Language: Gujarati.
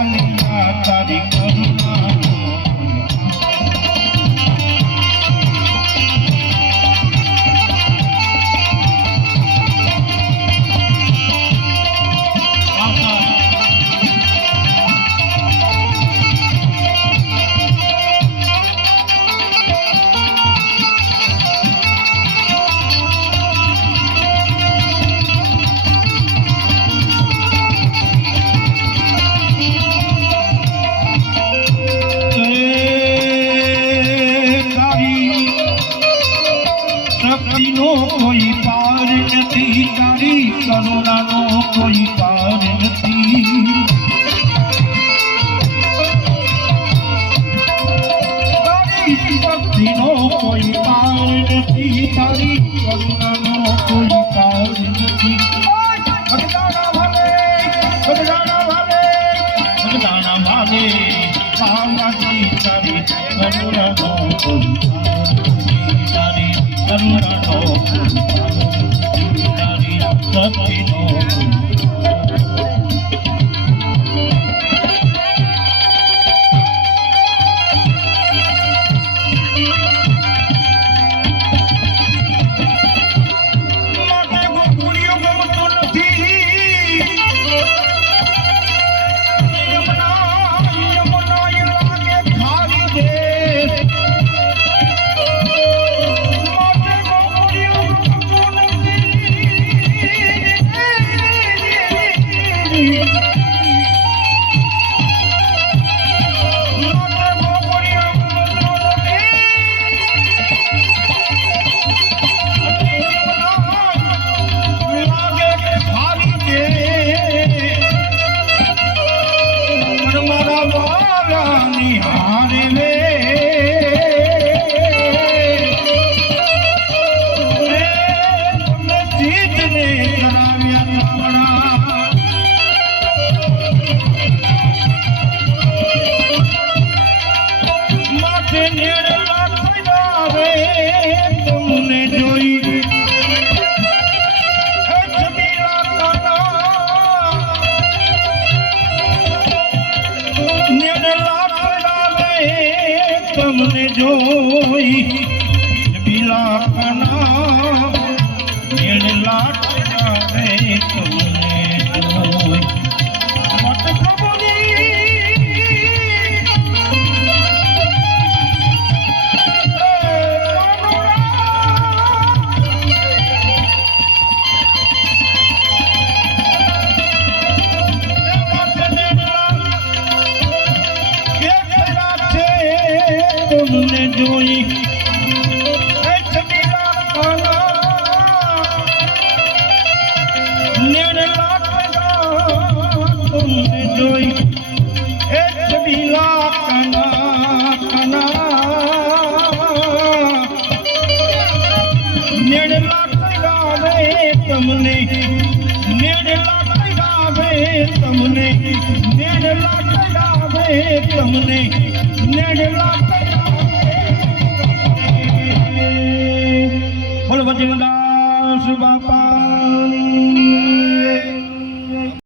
વાલિયા તારી કરુણા કોઈ પાર નથી તારી કરુણાનો કોઈ પાર નથી તારી ભક્તિનો કોઈ પાર નથી તારી કરુણાનો કોઈ પાર નથી ભગદાણા ભાવે પાવાથી તારી કરુણાનો કોઈ તારી કરુણાનો તારી ભક્તિનો તમને જોઈ બીલા કના મેળ લાટના રે તમને જોઈ મત તમને જોઈ છબીલા કાના નેણ લાટના તમને જોઈ છબીલા કાના નેણ લાટના રે તમને નેણ લાટના રે તમને નેણ લાટના રે તમને નેણ લાટના બોલો ભજનદાસ બાપા